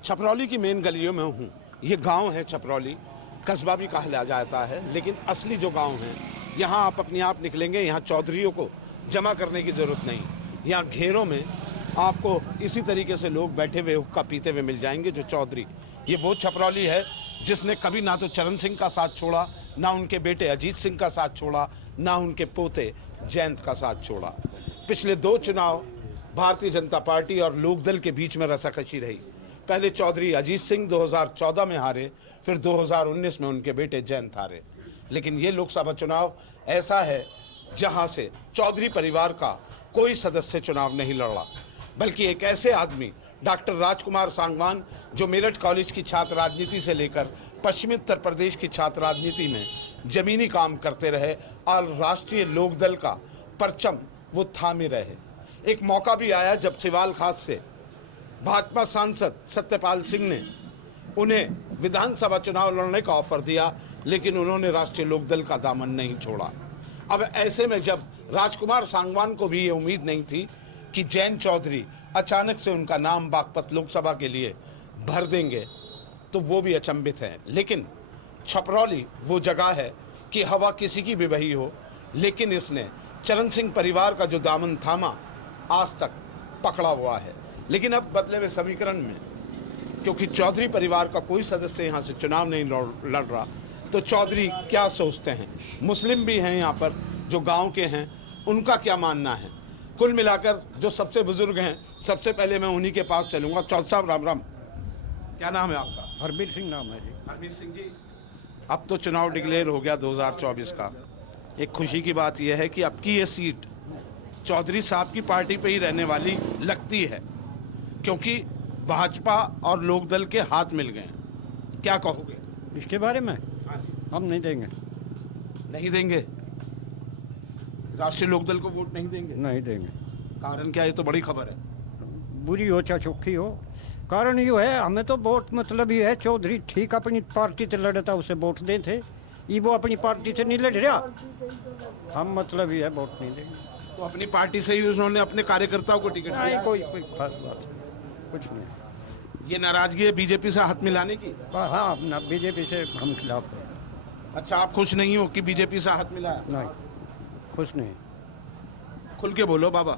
छपरौली की मेन गलियों में हूँ। ये गांव है छपरौली, कस्बा भी कहा जाता है, लेकिन असली जो गांव है यहाँ आप अपने आप निकलेंगे। यहाँ चौधरियों को जमा करने की ज़रूरत नहीं। यहाँ घेरों में आपको इसी तरीके से लोग बैठे हुए हुक्का पीते हुए मिल जाएंगे जो चौधरी। ये वो छपरौली है जिसने कभी ना तो चरण सिंह का साथ छोड़ा, ना उनके बेटे अजीत सिंह का साथ छोड़ा, ना उनके पोते जयंत का साथ छोड़ा। पिछले 2 चुनाव भारतीय जनता पार्टी और लोकदल के बीच में रसाकशी रही। पहले चौधरी अजीत सिंह 2014 में हारे, फिर 2019 में उनके बेटे जयंत हारे। लेकिन ये लोकसभा चुनाव ऐसा है जहां से चौधरी परिवार का कोई सदस्य चुनाव नहीं लड़ा, बल्कि एक ऐसे आदमी डॉक्टर राजकुमार सांगवान जो मेरठ कॉलेज की छात्र राजनीति से लेकर पश्चिमी उत्तर प्रदेश की छात्र राजनीति में जमीनी काम करते रहे और राष्ट्रीय लोकदल का परचम वो थामे रहे। एक मौका भी आया जब सिवाल खास से भाजपा सांसद सत्यपाल सिंह ने उन्हें विधानसभा चुनाव लड़ने का ऑफर दिया, लेकिन उन्होंने राष्ट्रीय लोकदल का दामन नहीं छोड़ा। अब ऐसे में जब राजकुमार सांगवान को भी ये उम्मीद नहीं थी कि जयंत चौधरी अचानक से उनका नाम बागपत लोकसभा के लिए भर देंगे, तो वो भी अचंभित हैं। लेकिन छपरौली वो जगह है कि हवा किसी की भी बही हो, लेकिन इसने चरण सिंह परिवार का जो दामन थामा आज तक पकड़ा हुआ है। लेकिन अब बदले हुए समीकरण में, क्योंकि चौधरी परिवार का कोई सदस्य यहाँ से चुनाव नहीं लड़ रहा, तो चौधरी क्या सोचते हैं, मुस्लिम भी हैं यहाँ पर जो गांव के हैं, उनका क्या मानना है। कुल मिलाकर जो सबसे बुजुर्ग हैं, सबसे पहले मैं उन्हीं के पास चलूँगा। चौधरी साहब राम राम, क्या नाम है आपका? हरमीत सिंह नाम है जी। हरमीत सिंह जी, अब तो चुनाव डिक्लेयर हो गया 2024 का। एक खुशी की बात यह है कि अब की ये सीट चौधरी साहब की पार्टी पे ही रहने वाली लगती है, क्योंकि भाजपा और लोकदल के हाथ मिल गए। क्या कहोगे इसके बारे में? हाँ जी। हम नहीं देंगे। नहीं देंगे? राष्ट्रीय लोकदल को वोट नहीं देंगे? नहीं देंगे। कारण क्या? ये तो बड़ी खबर है। बुरी हो चाहे चौखी हो, कारण ये है हमें तो वोट मतलब ये है चौधरी ठीक अपनी पार्टी से लड़े था, उसे वोट दे थे। ये वो अपनी पार्टी से नहीं लड़ रहा, हम मतलब ये है वोट नहीं देंगे। तो अपनी पार्टी से ही उन्होंने अपने कार्यकर्ताओं को टिकट दिया? कोई खास बात कुछ नहीं। ये नाराजगी है बीजेपी से हाथ मिलाने की? हाँ, अपना बीजेपी से हम खिलाफ हैं। अच्छा, आप खुश नहीं हो कि बीजेपी से हाथ मिलाया? नहीं, खुश नहीं। खुल के बोलो बाबा।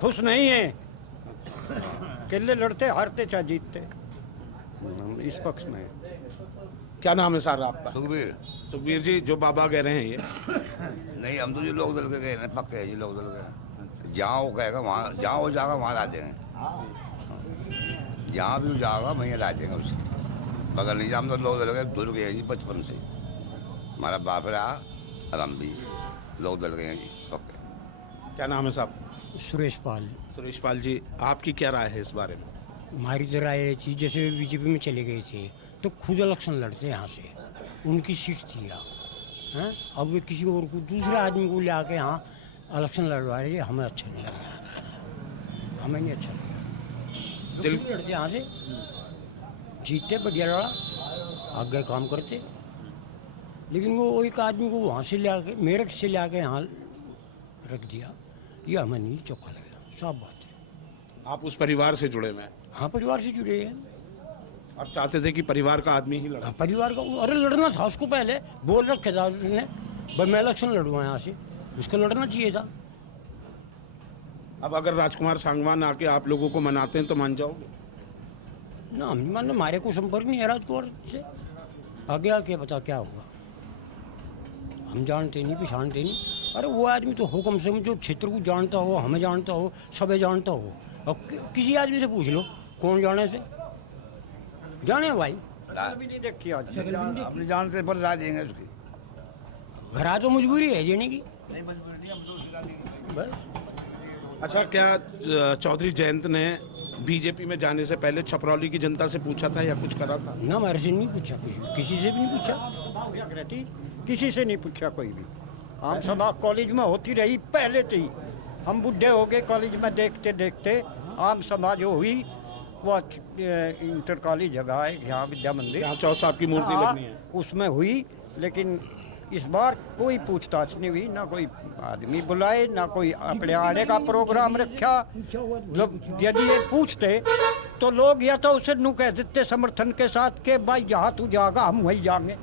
खुश नहीं है। किले लड़ते हारते चाहे जीतते, हम इस पक्ष में। क्या नाम है सर आपका? सुखबीर। सुखबीर जी, जो बाबा कह रहे हैं ये नहीं, हम तो जी लोकदल के गए ना, पक्के है जी लोकदल के। जहाँ वो कहेगा वहाँ, जहाँ वो जाएगा वहाँ ला देंगे। जहाँ भी वो जाएगा वहीं ला देंगे उसे। बगल नहीं, हम तो लोकदल के जुड़ गए हैं जी बचपन से। हमारा बाप रहा और हम भी लोकदल के हैं जी पक्के। क्या नाम है साहब? सुरेश पाल। सुरेश पाल जी, आपकी क्या राय है इस बारे में? हमारी तो राय ये थी, जैसे बीजेपी में चले गए थे तो खुद इलेक्शन लड़ते यहाँ से, उनकी सीट थी यहाँ, हैं? अब वे किसी और को, दूसरे आदमी को ले आके यहाँ इलेक्शन लड़वा रहे, हमें अच्छा नहीं लगा, हमें नहीं अच्छा लगा। दिल लड़ते यहाँ से, जीतते बढ़िया लड़ा, आगे काम करते, लेकिन वो एक आदमी को वहाँ से ले आके, मेरठ से ले आके यहाँ रख दिया, ये हमें नहीं चौका लगा, साफ बात है। आप उस परिवार से जुड़े हुए हैं? हाँ, परिवार से जुड़े हैं। आप चाहते थे कि परिवार का आदमी ही लड़ा? हाँ, परिवार का, अरे लड़ना था उसको, पहले बोल रखे था उसने, भाई मैं इलेक्शन लड़ूंगा यहाँ से, उसको लड़ना चाहिए था। अब अगर राजकुमार सांगवान आके आप लोगों को मनाते हैं तो मान जाओगे? ना, हम मान, हमारे को संपर्क नहीं है राजकुमार से, आगे आके पता क्या होगा, हम जानते नहीं, पहचानते नहीं। अरे वो आदमी तो हो, कम से कम जो क्षेत्र को जानता हो, हमें जानता हो, सबे जानता हो। अब किसी आदमी से पूछ लो कौन जाने से जाने भाई, भी नहीं देखी आज। अपने जानते पर ला देंगे उसकी। घर आ तो मजबूरी है देने की। नहीं, मजबूरी नहीं, हम तो उसकी ला देंगे। बस अच्छा, क्या चौधरी जयंत ने बीजेपी में जाने से पहले छपरौली की जनता से पूछा था या कुछ करा था? ना, हमारे से नहीं पूछा, किसी से भी नहीं पूछा। किसी से नहीं पूछा कोई भी। आम सभा कॉलेज में होती रही पहले से ही, हम बुढ़े हो गए कॉलेज में देखते देखते। आम सभा जो हुई वो इंटर कॉलेज है यहाँ विद्या मंदिर, यहाँ चौथ साहब की मूर्ति लगनी है, उसमें हुई, लेकिन इस बार कोई पूछताछ नहीं हुई, ना कोई आदमी बुलाए, ना कोई अपने आने का प्रोग्राम रखा। यदि ये पूछते तो लोग या तो उसे नु कह देते समर्थन के साथ के भाई जहाँ तू जाएगा हम वहीं जाएंगे,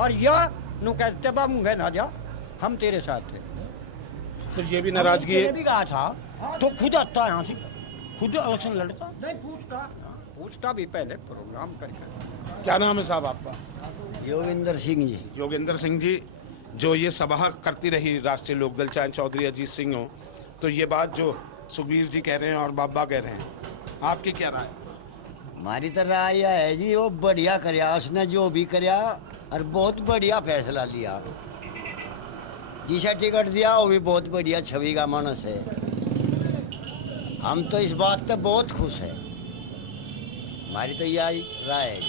और या नु कह देते बा मुंगे ना जा, हम तेरे साथ हैं। तो ये भी नाराजगी है। भी कहा था तो खुद आता यहाँ से, खुद इलेक्शन लड़ता। नहीं पूछता भी पहले प्रोग्राम करके। क्या नाम है साहब आपका? योगेंद्र सिंह जी। योगेंद्र सिंह जी, जो ये सभा करती रही राष्ट्रीय लोकदल, चाहे चौधरी अजीत सिंह हो, तो ये बात जो सुखबीर जी कह रहे हैं और बाबा कह रहे हैं, आपकी क्या राय? हमारी तो राय यह है जी, वो बढ़िया करया उसने जो भी करया, और बहुत बढ़िया फैसला लिया। जिसे टिकट दिया वो भी बहुत बढ़िया छवि का मानस है। हम तो इस बात से बहुत खुश है। हमारी तो यही राय है।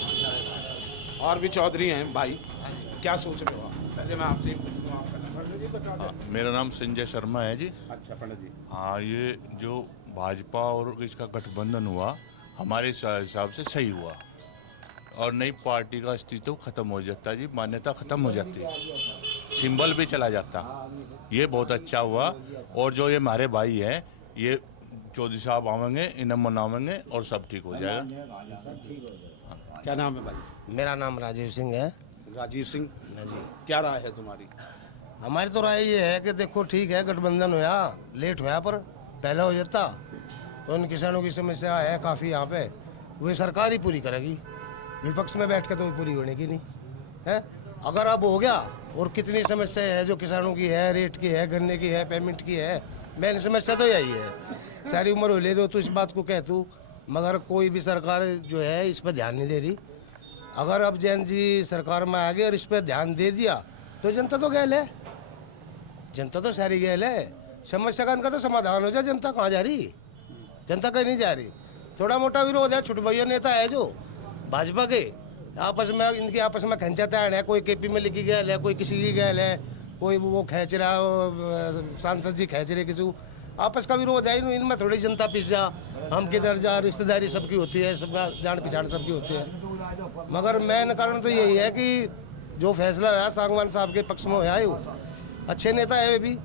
और भी चौधरी हैं भाई, क्या सोच रहे हो आप? पहले मैं आपसे पूछूंगा, आपका नाम? मेरा नाम संजय शर्मा है जी। अच्छा पंडित जी। हाँ, ये जो भाजपा और इसका गठबंधन हुआ हमारे हिसाब से सही हुआ, और नई पार्टी का अस्तित्व खत्म हो जाता जी, मान्यता खत्म हो जाती, सिंबल भी चला जाता। ये बहुत अच्छा हुआ। और जो ये हमारे भाई हैं, ये चौधरी साहब आवेंगे, इन्हें मनावेंगे और सब ठीक हो जाएगा। क्या नाम है भाई? मेरा नाम राजीव सिंह है। राजीव सिंह जी, क्या राय है तुम्हारी? हमारी तो राय ये है कि देखो ठीक है, गठबंधन हुआ, लेट हुआ, पर पहले हो जाता तो इन किसानों की समस्या है काफ़ी यहाँ पे, वे सरकार ही पूरी करेगी, विपक्ष में बैठ के तो पूरी होने की नहीं है। अगर अब हो गया, और कितनी समस्या है जो किसानों की है, रेट की है, गन्ने की है, पेमेंट की है, मेन समस्या तो यही है। सारी उम्र हो ले रहे हो तो इस बात को कह तू, मगर कोई भी सरकार जो है इस पर ध्यान नहीं दे रही। अगर अब जैन जी सरकार में आ गए और इस पर ध्यान दे दिया तो जनता तो गैल है, जनता तो सारी गैल है। समस्या का इनका तो समाधान हो जाए। जनता कहाँ जा रही? जनता कहीं नहीं जा रही। थोड़ा मोटा विरोध है, छुटभैया नेता है जो भाजपा के, आपस में इनके आपस में खंचातान है, कोई केपी में लिखी गया है, कोई किसी की गैल है, कोई वो खींच रहा, सांसद जी खींच रहे किसी, आपस का विरोध है। इनमें थोड़ी जनता पिस जा, हम किधर जा, रिश्तेदारी सबकी होती है, सबका जान पहचान सबकी होती है। मगर मेन कारण तो यही है कि जो फैसला हुआ सांगवान साहब के पक्ष में हुआ है, अच्छे नेता है वे भी,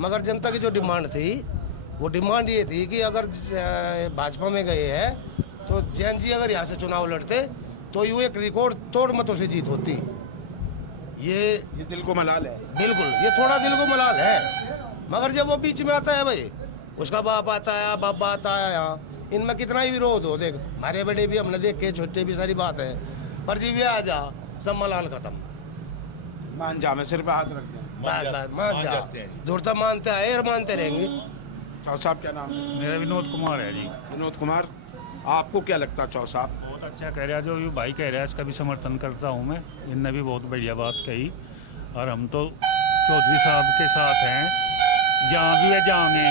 मगर जनता की जो डिमांड थी वो डिमांड ये थी कि अगर भाजपा में गए हैं तो जैन जी अगर यहाँ से चुनाव लड़ते तो यूँ एक रिकॉर्ड तोड़ मतों से जीत होती। ये दिल को मलाल है। बिल्कुल, ये थोड़ा दिल को मलाल है। मगर जब वो बीच में आता है भाई, उसका बाप आता है, बाबा आता है, यहाँ इनमें कितना ही विरोध हो, देख हमारे बड़े भी हमने देख के, छोटे भी, सारी बात है, पर जी भी आ जा सब मलाल खत्म। मान जा, मैं सिर पे हाथ रख दूं। मान जा, दूरता मानते आए और मानते रहेंगे। चौ साहब क्या नाम है? मेरा विनोद कुमार है जी। विनोद कुमार, आपको क्या लगता है चौ साहब? बहुत अच्छा कह रहा है, जो ये भाई कह रहा है इसका भी समर्थन करता हूँ मैं। इनने भी बहुत बढ़िया बात कही, और हम तो चौधरी साहब के साथ हैं, जहाँ भी है जाएंगे।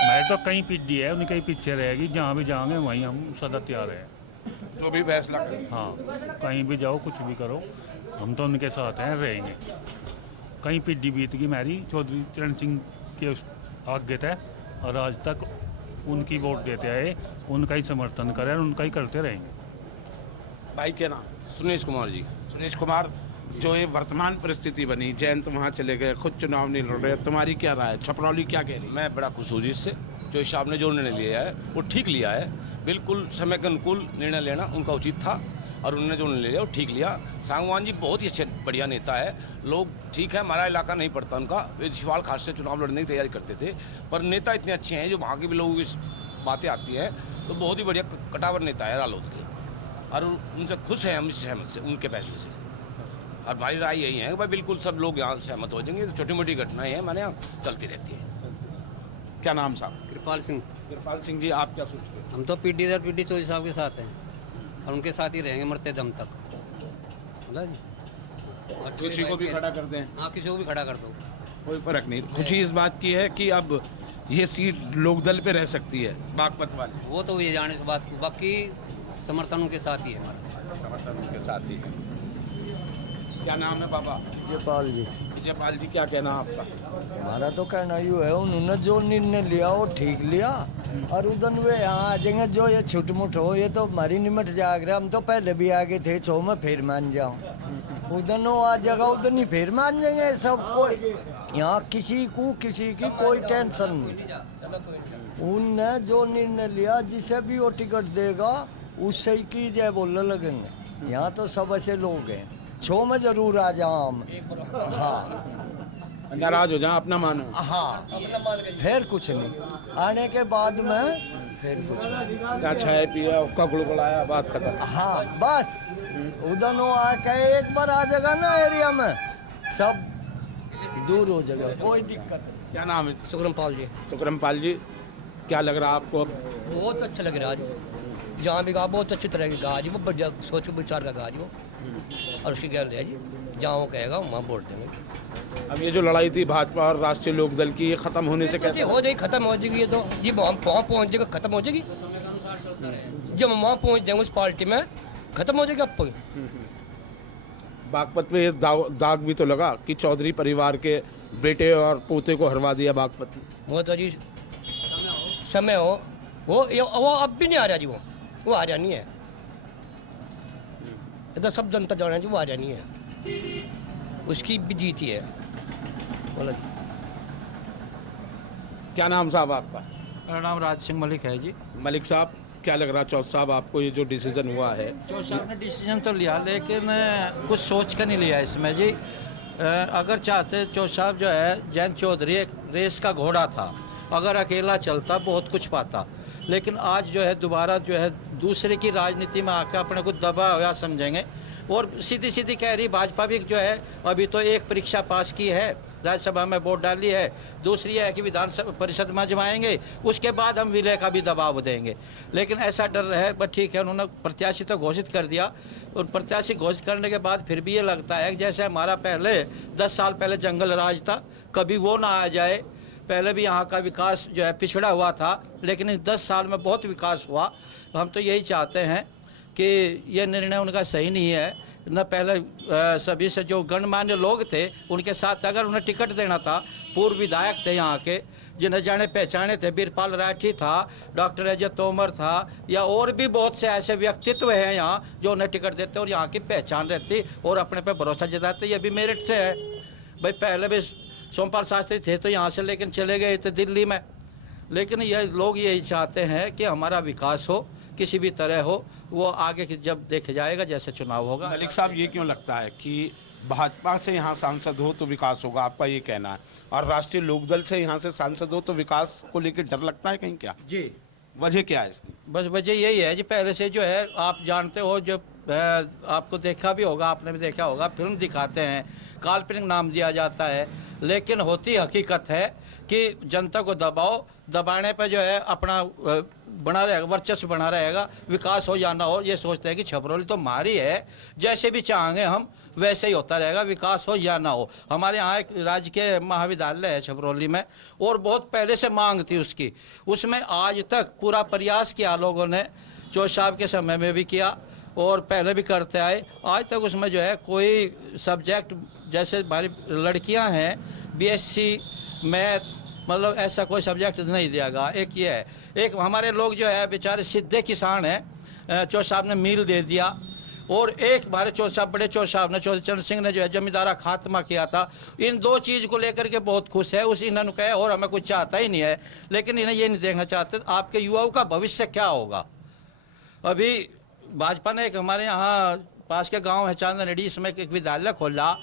मैं तो कहीं पीछे है, उनके ही पीछे रहेगी, जहाँ भी जाएंगे वहीं हम सदा तैयार हैं। जो भी फैसला करें। हाँ, कहीं भी जाओ, कुछ भी करो, हम तो उनके साथ हैं, रहेंगे। कहीं पीढ़ी बीत गई मेरी चौधरी चरण सिंह के आगे तय, और आज तक उनकी वोट देते आए, उनका ही समर्थन करें, उनका ही करते रहेंगे। भाई क्या नाम? सुनीश कुमार जी। सुनीश कुमार, जो ये वर्तमान परिस्थिति बनी, जैन तो वहाँ चले गए, खुद चुनाव नहीं लड़ रहे, तुम्हारी क्या राय है? छपरौली क्या कह रही? मैं बड़ा खुश हूँ जी इससे, जो साहब ने जो निर्णय लिया है वो ठीक लिया है, बिल्कुल समय के अनुकूल निर्णय लेना उनका उचित था, और उन्होंने जो निर्णय लिया वो ठीक लिया। सांगवान जी बहुत ही अच्छे बढ़िया नेता है। लोग ठीक है, हमारा इलाका नहीं पड़ता उनका, वे शिवाल खास से चुनाव लड़ने की तैयारी करते थे, पर नेता इतने अच्छे हैं, जो वहाँ के भी लोगों की बातें आती हैं, तो बहुत ही बढ़िया कटावर नेता है रालोद के, और उनसे खुश हैं हम इस सहमत से, उनके फैसले से। और हमारी राय यही है कि भाई बिल्कुल सब लोग यहाँ सहमत हो जाएंगे। छोटी मोटी घटनाएं हैं हमारे यहाँ चलती रहती है। क्या नाम साहब? कृपाल सिंह। कृपाल सिंह जी, आप क्या सोचते हैं? हम तो पीडी दर पीडी चौधरी साहब के साथ हैं, और उनके साथ ही रहेंगे मरते दम तक। बोला जी, और किसी को भी खड़ा कर दें? हाँ, किसी को भी खड़ा कर दो, कोई फर्क नहीं। खुशी इस बात की है कि अब ये सीट लोकदल पे रह सकती है, बागपत वाली। वो तो ये जाने से बात, बाकी समर्थन उनके साथ ही है हमारा। समर्थन उनके साथ ही है। क्या नाम है बाबा? जयपाल जी। जयपाल जी, क्या कहना आपका? हमारा तो कहना यूँ है, उन्होंने जो निर्णय लिया वो ठीक लिया, और उधर वे यहाँ आ जाएंगे, जो ये छुटमुट हो ये तो हमारी निमट जाग रहा। हम तो पहले भी आगे थे, छो में फिर मान जाऊँ। उधर नो आ जाएगा, उधर नहीं फिर मान जाएंगे सब। कोई यहाँ किसी की कोई टेंशन नहीं। उनने जो निर्णय लिया, जिसे भी वो टिकट देगा उससे ही की जाए बोलने लगेंगे। यहाँ तो सब ऐसे लोग हैं, छो में जरूर आ जाओ हम। हाँ, नाराज हो जाए अपना मानो। हाँ, फिर कुछ नहीं, आने के बाद में फिर कुछ नहीं। चाय पिया, हुक्का गुड़गुड़ाया, बात खत्म। हाँ बस, उधर नो आके एक बार आ जाएगा ना एरिया में, सब दूर हो जाएगा, कोई दिक्कत नहीं। क्या नाम है? सुखरमपाल जी। सुखरमपाल जी, क्या लग रहा है आपको? बहुत अच्छा लग रहा है जी, जहाँ भी गा बहुत अच्छी तरह की गा जी, वो बढ़िया सोच विचार का गा जी वो, और उसकी गैर है जी, जहाँ वो कहेगा वहाँ वोट देंगे। अब ये जो लड़ाई थी भाजपा और राष्ट्रीय लोकदल की, ये खत्म होने से कैसे हो जाएगी? खत्म हो जाएगी ये तो जी, वहाँ पहुँच जाएगा, खत्म हो जाएगी। जब वहाँ पहुँच जाएंगे उस पार्टी में, खत्म हो जाएगा। आपको बागपत में ये दाग भी तो लगा कि चौधरी परिवार के बेटे और पोते को हरवा दिया बागपत में। वो तो जी समय हो, वो अब भी नहीं आ रहा जी, वो आ रहा नहीं है। इधर सब जनता जाना है जी, वो आ रहा नहीं है, उसकी भी जीती है। बोला क्या नाम साहब आपका? मेरा नाम राज सिंह मलिक है जी। मलिक साहब, क्या लग रहा चौथ साहब आपको ये जो डिसीजन हुआ है? चौथ साहब ने डिसीजन तो लिया, लेकिन कुछ सोच कर नहीं लिया इसमें जी। अगर चाहते चौथ साहब जो है, जयंत चौधरी एक रेस का घोड़ा था, अगर अकेला चलता बहुत कुछ पाता, लेकिन आज जो है दोबारा जो है दूसरे की राजनीति में आकर अपने को दबा हुआ समझेंगे। और सीधी सीधी कह रही भाजपा भी जो है, अभी तो एक परीक्षा पास की है, राज्यसभा में वोट डाली है, दूसरी है कि विधान परिषद में जमाएंगे, उसके बाद हम विलय का भी दबाव देंगे। लेकिन ऐसा डर है, बस ठीक है, उन्होंने प्रत्याशी तो घोषित कर दिया, और प्रत्याशी घोषित करने के बाद फिर भी ये लगता है कि जैसे हमारा पहले 10 साल पहले जंगल राज था, कभी वो ना आ जाए। पहले भी यहाँ का विकास जो है पिछड़ा हुआ था, लेकिन इन 10 साल में बहुत विकास हुआ। हम तो यही चाहते हैं कि ये निर्णय उनका सही नहीं है। न पहले सभी से जो गणमान्य लोग थे उनके साथ अगर उन्हें टिकट देना था, पूर्व विधायक थे यहाँ के जिन्हें जाने पहचाने थे, बीरपाल राठी था, डॉक्टर अजय तोमर था, या और भी बहुत से ऐसे व्यक्तित्व हैं यहाँ जो उन्हें टिकट देते और यहाँ की पहचान रहती और अपने पे भरोसा जताते। ये भी मेरिट से है भाई। पहले भी सोमपाल शास्त्री थे तो यहाँ से, लेकिन चले गए थे दिल्ली में। लेकिन ये लोग यही चाहते हैं कि हमारा विकास हो, किसी भी तरह हो, वो आगे जब देखे जाएगा जैसे चुनाव होगा। मलिक साहब, ये क्यों लगता है कि भाजपा से यहाँ सांसद हो तो विकास होगा, आपका ये कहना है, और राष्ट्रीय लोकदल से यहाँ से सांसद हो तो विकास को लेकर डर लगता है कहीं? क्या जी वजह क्या है इसकी? बस वजह यही है जी, पहले से जो है आप जानते हो, जो आपको देखा भी होगा, आपने भी देखा होगा, फिल्म दिखाते हैं, काल्पनिक नाम दिया जाता है, लेकिन होती हकीकत है कि जनता को दबाने पर जो है अपना बना रहेगा, वर्चस्व बना रहेगा, विकास हो या ना हो। ये सोचते हैं कि छपरौली तो हमारी है, जैसे भी चाहेंगे हम वैसे ही होता रहेगा, विकास हो या ना हो। हमारे यहाँ एक राजकीय महाविद्यालय है छपरौली में, और बहुत पहले से मांग थी उसकी, उसमें आज तक पूरा प्रयास किया लोगों ने, चौथ साहब के समय में भी किया और पहले भी करते आए। आज तक उसमें जो है कोई सब्जेक्ट, जैसे हमारी लड़कियाँ हैं BSc मैथ, मतलब ऐसा कोई सब्जेक्ट नहीं दिया गया। एक ये है, एक हमारे लोग जो है बेचारे सीधे किसान हैं, चौथ साहब ने मील दे दिया, और एक हमारे चौथ साहब, बड़े चौथ साहब ने, चौधरी चरण सिंह ने जो है जमींदारा खात्मा किया था। इन दो चीज़ को लेकर के बहुत खुश है, उस इन्होंने कहा और हमें कुछ चाहता ही नहीं है। लेकिन इन्हें ये नहीं देखना चाहते आपके युवाओं का भविष्य क्या होगा। अभी भाजपा ने एक हमारे यहाँ पास के गाँव है चांदनडी, इसमें एक विद्यालय खोला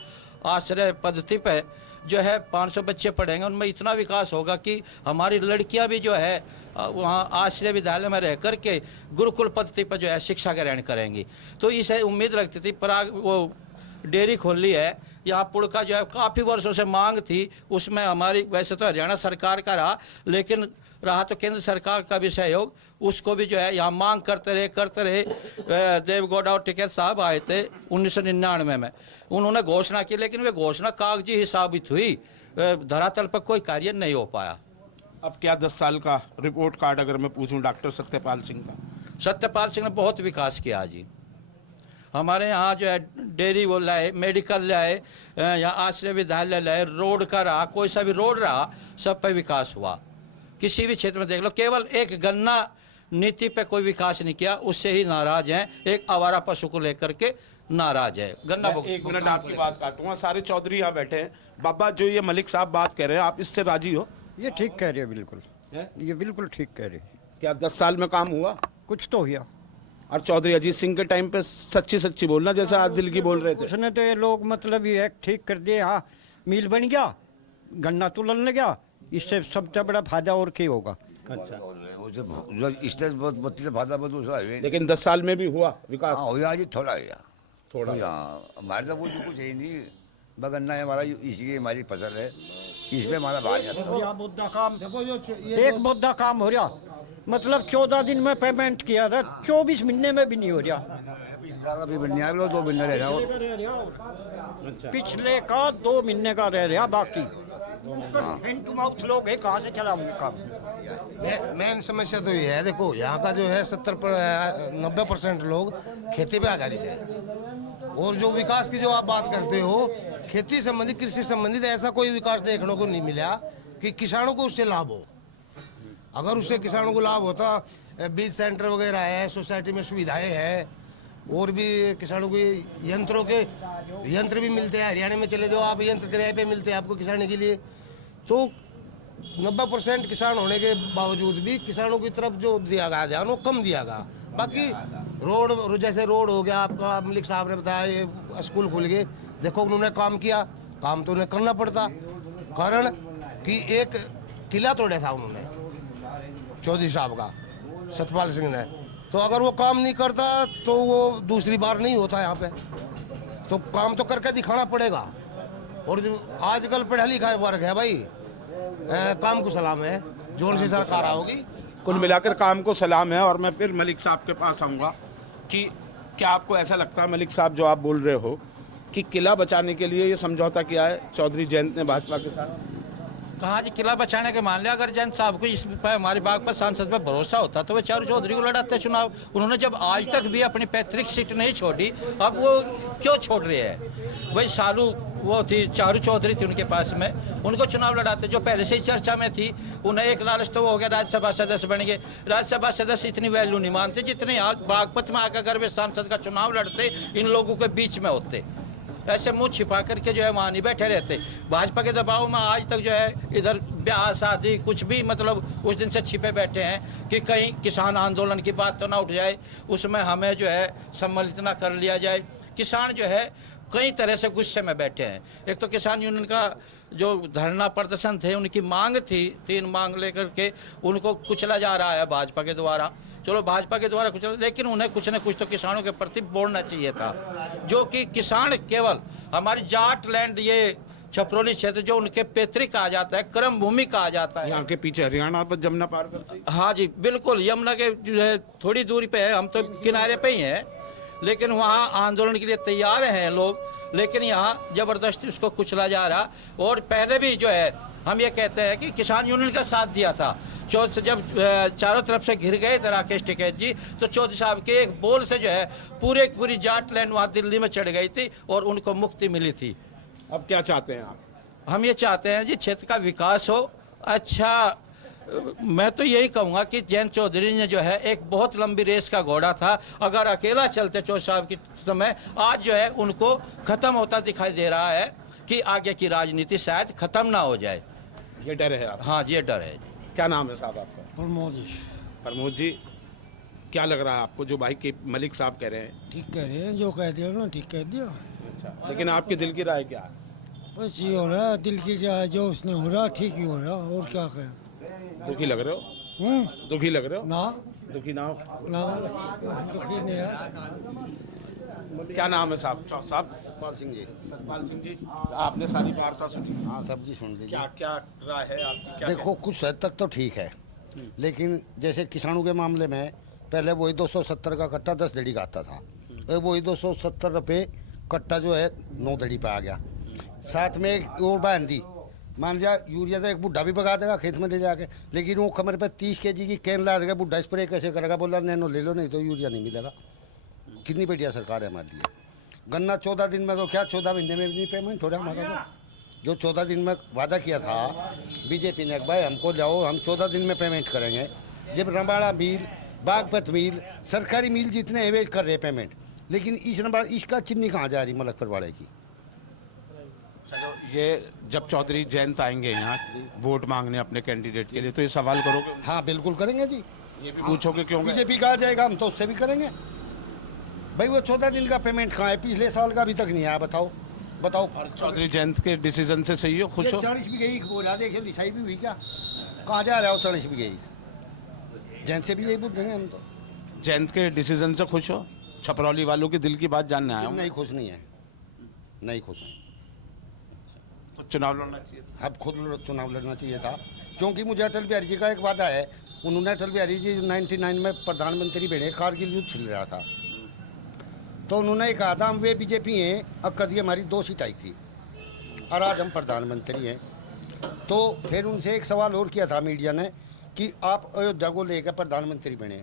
आश्रय पद्धति पे, जो है 500 बच्चे पढ़ेंगे, उनमें इतना विकास होगा कि हमारी लड़कियां भी जो है वहाँ आश्रय विद्यालय में रह कर के गुरुकुल पद्धति पर जो है शिक्षा ग्रहण करेंगी। तो इसे उम्मीद रखती थी। पराग वो डेयरी खोली है यहाँ, पुड़ का जो है काफ़ी वर्षों से मांग थी, उसमें हमारी वैसे तो हरियाणा सरकार का रहा, लेकिन रहा तो केंद्र सरकार का भी सहयोग, उसको भी जो है यहाँ मांग करते रहे। देवगौड़ा और टिकैत साहब आए थे 1999 में, उन्होंने घोषणा की, लेकिन वे घोषणा कागजी ही साबित हुई, धरातल पर कोई कार्य नहीं हो पाया। अब क्या 10 साल का रिपोर्ट कार्ड अगर मैं पूछूं डॉक्टर सत्यपाल सिंह का? सत्यपाल सिंह ने बहुत विकास किया जी। हमारे यहाँ जो है डेयरी वो लाए, मेडिकल लाए, यहाँ आश्रय विद्यालय लाए, रोड का रहा, कोई सा भी रोड रहा, सब पर विकास हुआ। किसी भी क्षेत्र में देख लो, केवल एक गन्ना नीति पे कोई विकास नहीं किया, उससे ही नाराज हैं। एक आवारा पशु को लेकर के नाराज है। गन्ना एक मिनट आपकी बात काटूंगा, सारे चौधरी यहाँ बैठे हैं। बाबा, जो ये मलिक साहब बात कह रहे हैं, आप इससे राजी हो? ये ठीक कह रहे हैं, बिल्कुल ये बिल्कुल ठीक कह रहे हैं। क्या 10 साल में काम हुआ? कुछ तो हुआ। और चौधरी अजीत सिंह के टाइम पे सच्ची सच्ची बोलना, जैसा आज दिल की बोल रहे थे। उसने तो ये लोग मतलब ये ठीक कर दिए। हाँ, मिल बन गया, गन्ना तुलन लग गया, इससे सबसे बड़ा फायदा और क्या होगा? अच्छा, इससे बहुत बत्ती से फायदा बहुत दूसरा है। लेकिन 10 साल में भी हुआ विकास? हाँ हुआ जी, थोड़ा हुआ, थोड़ा। हमारे तो कुछ है ही नहीं। गन्ना है हमारा, इसी की हमारी फसल है, इसमें हमारा भार मुद्दा काम एक मुद्दा काम हो रहा, मतलब 14 दिन में पेमेंट किया था, 24 महीने में भी नहीं हो रहा। अभी बनने 2 महीने रह रहा, पिछले का 2 महीने का रह रहा, बाकी हैंड टू माउथ लोग है, कहाँ से चलाऊंगे काम? मेन समस्या तो ये है, देखो यहाँ का जो है 90% लोग खेती पे आधारित है। और जो विकास की जो आप बात करते हो, खेती संबंधित, कृषि संबंधित ऐसा कोई विकास देखने को नहीं मिला कि किसानों को उससे लाभ हो। अगर उससे किसानों को लाभ होता, बीज सेंटर वगैरह है, सोसाइटी में सुविधाएं हैं, और भी किसानों को यंत्र भी मिलते हैं। हरियाणा में चले जाओ आप, यंत्र किराए पे मिलते हैं आपको किसानी के लिए। तो 90% किसान होने के बावजूद भी किसानों की तरफ जो दिया गया ध्यान वो कम दिया गया। बाकी रोड, जैसे रोड हो गया आपका, मलिक साहब ने बताया, ये स्कूल खुल गए, देखो उन्होंने काम किया, काम तो उन्हें करना पड़ता। कारण कि एक किला तोड़ा था उन्होंने, चौधरी साहब का, सतपाल सिंह ने, तो अगर वो काम नहीं करता तो वो दूसरी बार नहीं होता यहाँ पे। तो काम तो करके दिखाना पड़ेगा। और जो आजकल पढ़ा लिखा वर्ग है भाई, काम को सलाम है, जोन सी सरकार आओगी। कुल मिलाकर काम को सलाम है। और मैं फिर मलिक साहब के पास आऊँगा कि क्या आपको ऐसा लगता है मलिक साहब, जो आप बोल रहे हो कि किला बचाने के लिए ये समझौता किया है चौधरी जयंत ने भाजपा के साथ? कहाँ जी, किला बचाने के मान लिया। अगर जयंत साहब को इस पर, हमारे बाग पर, सांसद पर भरोसा होता तो वे चारू चौधरी को लड़ाते चुनाव। उन्होंने जब आज तक भी अपनी पैतृक सीट नहीं छोड़ी, अब वो क्यों छोड़ रहे हैं? वही सालू वो थी, चारू चौधरी थी उनके पास में, उनको चुनाव लड़ाते, जो पहले से ही चर्चा में थी। उन्हें एक लालच तो वो हो गया, राज्यसभा सदस्य बन गए। राज्यसभा सदस्य इतनी वैल्यू नहीं मानते जितने आज बागपत में आकर अगर वे सांसद का चुनाव लड़ते, इन लोगों के बीच में होते। ऐसे मुंह छिपा करके जो है वहाँ नहीं बैठे रहते। भाजपा के दबाव में आज तक जो है इधर ब्याह शादी कुछ भी, मतलब उस दिन से छिपे बैठे हैं कि कहीं किसान आंदोलन की बात तो ना उठ जाए, उसमें हमें जो है सम्मिलित ना कर लिया जाए। किसान जो है कई तरह से गुस्से में बैठे हैं। एक तो किसान यूनियन का जो धरना प्रदर्शन थे, उनकी मांग थी, 3 मांग लेकर के उनको कुचला जा रहा है भाजपा के द्वारा। चलो भाजपा के द्वारा कुछ, लेकिन उन्हें कुछ न कुछ तो किसानों के प्रति बोलना चाहिए था। जो कि किसान केवल हमारी जाट लैंड, ये छपरौली क्षेत्र जो उनके पैतृक कहा जाता है, कर्म भूमि कहा जाता है। यहाँ के पीछे हरियाणा पर जमुना पार करती। हाँ जी बिल्कुल, यमुना के जो है थोड़ी दूरी पे है, हम तो किनारे पे ही हैं, लेकिन वहाँ आंदोलन के लिए तैयार हैं लोग, लेकिन यहाँ जबरदस्ती उसको कुचला जा रहा। और पहले भी जो है हम ये कहते हैं कि किसान यूनियन का साथ दिया था। चौधरी जब चारों तरफ से घिर गए थे राकेश टिकैत जी, तो चौधरी साहब के एक बोल से जो है पूरी जाट लैंड वहाँ दिल्ली में चढ़ गई थी और उनको मुक्ति मिली थी। अब क्या चाहते हैं आप? हम ये चाहते हैं जी क्षेत्र का विकास हो। अच्छा, मैं तो यही कहूँगा कि जयंत चौधरी ने जो है एक बहुत लंबी रेस का घोड़ा था, अगर अकेला चलते चौधरी साहब के समय, आज जो है उनको ख़त्म होता दिखाई दे रहा है कि आगे की राजनीति शायद ख़त्म ना हो जाए। ये डर है आप? हाँ ये डर है। क्या नाम है साहब आपका? प्रमोद जी। प्रमोद जी, क्या लग रहा है आपको जो भाई के मलिक साहब कह रहे हैं? ठीक कह रहे हैं, जो कह दिया ना ठीक कह दिया। अच्छा, लेकिन आपके दिल की राय क्या है? बस ये हो रहा है, दिल की क्या है, जो उसने हो रहा ठीक ही हो रहा, और क्या कहें। दुखी लग रहे हो? दुखी लग रहे हो? ना, दुखी ना हो। दुखी नहीं है। क्या नाम है साहब? साहब सतपाल सिंह जी। सतपाल सिंह जी, आपने सारी वार्ता सुनी? हाँ, सबकी सुन लीजिए। क्या क्या राय है आपकी? क्या देखो कुछ हद तक तो ठीक है, लेकिन जैसे किसानों के मामले में पहले वही 270 का कट्टा 10 दड़ी का आता था, तो वही 270 रुपये कट्टा जो है 9 दड़ी पे आ गया। साथ में एक और बहन दी, मान लिया यूरिया तो एक बुढ़ा भी पका देगा खेत में ले जाके, लेकिन वो कमर पे 30 kg की कैन ला देगा, बुढ़ा स्प्रे कैसे करेगा? बोला नैनो ले लो, नहीं तो यूरिया नहीं मिलेगा। कितनी बढ़िया सरकार है हमारे लिए। गन्ना 14 दिन में, तो क्या 14 महीने में भी नहीं पेमेंट हो रहा हमारा। तो जो 14 दिन में वादा किया था बीजेपी ने, भाई हमको लाओ, हम 14 दिन में पेमेंट करेंगे। जब रंबाड़ा मिल बागपत मिल, सरकारी मिल जितने हैं वे कर रहे पेमेंट, लेकिन इस नंबर इसका चिन्नी कहाँ जा रही मलकपुर वाले की। चलो, ये जब चौधरी जयंत आएंगे यहाँ वोट मांगने अपने कैंडिडेट के लिए, तो ये सवाल करोगे? हाँ बिल्कुल करेंगे जी। ये भी पूछोगे क्यों? बीजेपी का आ जाएगा, हम तो उससे भी करेंगे भाई। वो 14 दिन का पेमेंट कहाँ है? पिछले साल का अभी तक नहीं आया। बताओ बताओ। चौधरी जयंत के डिसीजन से सही हो, खुश हो? 40 भी गई बोला, देखिए लिसाई भी हुई क्या, कहाँ जा रहा हो? 40 भी गई जयंत से भी यही पूछ देंगे हम तो। जयंत के डिसीजन से खुश हो? छपरौली वालों के दिल की बात जानने आया हूं। नहीं खुश नहीं है, नहीं खुश है। खुद चुनाव लड़ना चाहिए था। अब खुद चुनाव लड़ना चाहिए था, क्योंकि मुझे अटल बिहारी जी का एक वादा है। उन्होंने अटल बिहारी जी 99 में प्रधानमंत्री बने, कारगिल युद्ध चल रहा था, तो उन्होंने कहा था हम वे बीजेपी हैं, अब कभी हमारी 2 सीट आई थी और आज हम प्रधानमंत्री हैं। तो फिर उनसे एक सवाल और किया था मीडिया ने कि आप अयोध्या को लेकर प्रधानमंत्री बने,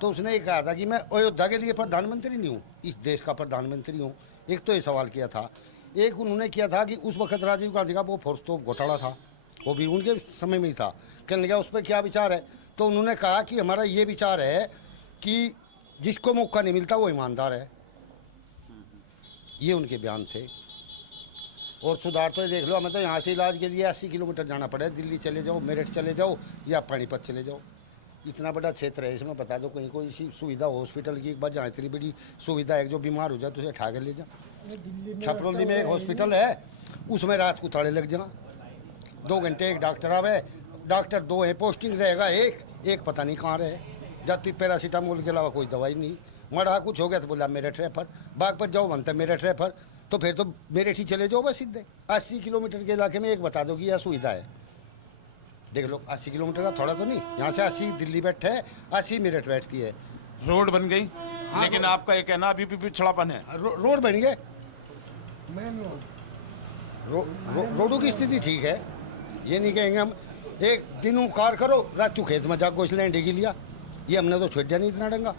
तो उसने ये कहा था कि मैं अयोध्या के लिए प्रधानमंत्री नहीं हूँ, इस देश का प्रधानमंत्री हूँ। एक तो ये सवाल किया था। एक उन्होंने किया था कि उस वक्त राजीव गांधी का वो फोर्स तो घोटाला था, वो भी उनके समय में ही था। कहने लगा उस पर क्या विचार है, तो उन्होंने कहा कि हमारा ये विचार है कि जिसको मौका नहीं मिलता वो ईमानदार है। ये उनके बयान थे। और सुधार तो ये देख लो, हमें तो यहाँ से इलाज के लिए 80 किलोमीटर जाना पड़े, दिल्ली चले जाओ, मेरठ चले जाओ या पानीपत चले जाओ। इतना बड़ा क्षेत्र है, इसमें बता दो कहीं कोई सुविधा हो हॉस्पिटल की, एक बार जहाँ इतनी बड़ी सुविधा है, जो बीमार हो जाए तो उसे उठा के ले जा। छपरौली में एक हॉस्पिटल है, उसमें रात को ताले लग जा, 2 घंटे एक डॉक्टर आवे, डॉक्टर 2 है, पोस्टिंग रहेगा एक पता नहीं कहाँ रहे। जब तू पैरासीटामोल के अलावा कोई दवाई नहीं, मरा कुछ हो गया तो बोला मेरठ रेफर, बागपत जाओ बनता मेरठ रेफर, तो फिर तो मेरठ ही चले जाओ बस सीधे। 80 किलोमीटर के इलाके में एक बता दो कि यह सुविधा है। देख लो 80 किलोमीटर का थोड़ा तो नहीं, यहाँ से 80 दिल्ली बैठे है, 80 मेरठ बैठती है। रोड बन गई, लेकिन आपका ये कहना अभी भी पिछड़ापन है। रोड बन गए, रोडों की स्थिति ठीक है, ये नहीं कहेंगे हम। एक दिन कार करो, रात को खेत में जा गोश लैंडे के लिया, ये हमने तो छोड़ दिया नहीं इतना डंगा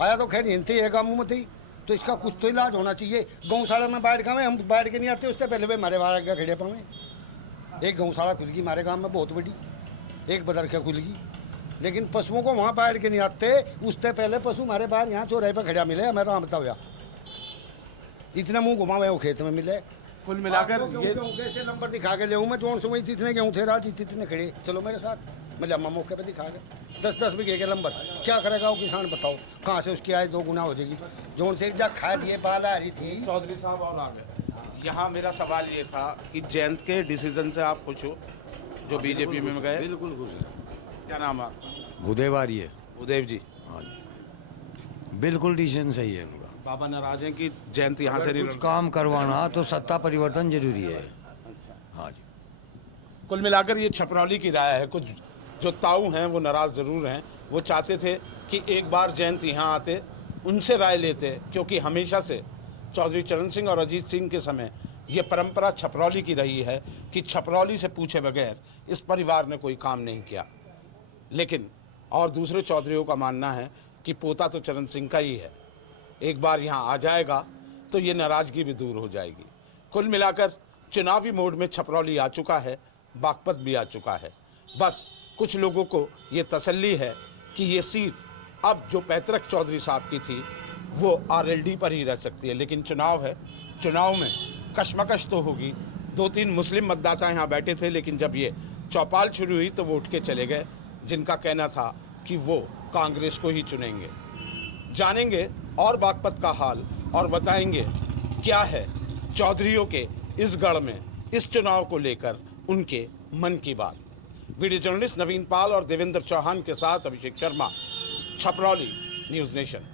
आया। तो खैर हिंते है गाँव में थी, तो इसका कुछ तो इलाज होना चाहिए। गौशाला में बैठ का हम बैठ के नहीं आते, उससे पहले वे हमारे बाहर का खड़े पावे। एक गौशाला खुल गई हमारे गांव में बहुत बड़ी, एक बदरखा खुल गई, लेकिन पशुओं को वहाँ बैठ के नहीं आते, उससे पहले पशु हमारे बाहर यहाँ चौराहे पर खड़ा मिले, हमें राम बताया इतना मुंह घुमावे वो खेत में मिले। कुल मिलाकर ये कैसे नंबर दिखा के ले मैं जोन से वही इतने गेहूँ थे राज इतने खड़े, चलो मेरे साथ, मैं लम्बा मौके पे दिखा के 10-10 बीघे के नंबर क्या करेगा वो किसान बताओ, कहाँ से उसकी आय 2 गुना हो जाएगी। जोन से जा खा दिए बाला हरी थी। चौधरी साहब और आगे यहाँ मेरा सवाल ये था कि जयंत के डिसीजन से आप खुश हो, जो बीजेपी में गए? बिल्कुल खुश है। क्या नाम है? भूदेव आर्य। भूदेव जी, हाँ जी, बिल्कुल डिसीजन सही है उनका। बाबा नाराज हैं कि जयंत यहाँ से कुछ काम करवाना तो सत्ता परिवर्तन जरूरी है। हाँ जी, कुल मिलाकर ये छपरौली की राय है। कुछ जो ताऊ हैं वो नाराज ज़रूर हैं, वो चाहते थे कि एक बार जयंत यहाँ आते, उनसे राय लेते, क्योंकि हमेशा से चौधरी चरण सिंह और अजीत सिंह के समय ये परंपरा छपरौली की रही है कि छपरौली से पूछे बगैर इस परिवार ने कोई काम नहीं किया। लेकिन और दूसरे चौधरियों का मानना है कि पोता तो चरण सिंह का ही है, एक बार यहाँ आ जाएगा तो ये नाराज़गी भी दूर हो जाएगी। कुल मिलाकर चुनावी मोड में छपरौली आ चुका है, बागपत भी आ चुका है। बस कुछ लोगों को ये तसल्ली है कि ये सीट अब जो पैतृक चौधरी साहब की थी वो आरएलडी पर ही रह सकती है, लेकिन चुनाव है, चुनाव में कशमकश तो होगी। 2-3 मुस्लिम मतदाता यहाँ बैठे थे, लेकिन जब ये चौपाल शुरू हुई तो वो उठ के चले गए, जिनका कहना था कि वो कांग्रेस को ही चुनेंगे। जानेंगे और बागपत का हाल और बताएंगे क्या है चौधरियों के इस गढ़ में इस चुनाव को लेकर उनके मन की बात। वीडियो जर्नलिस्ट नवीन पाल और देवेंद्र चौहान के साथ अभिषेक शर्मा, छपरौली, न्यूज़ नेशन।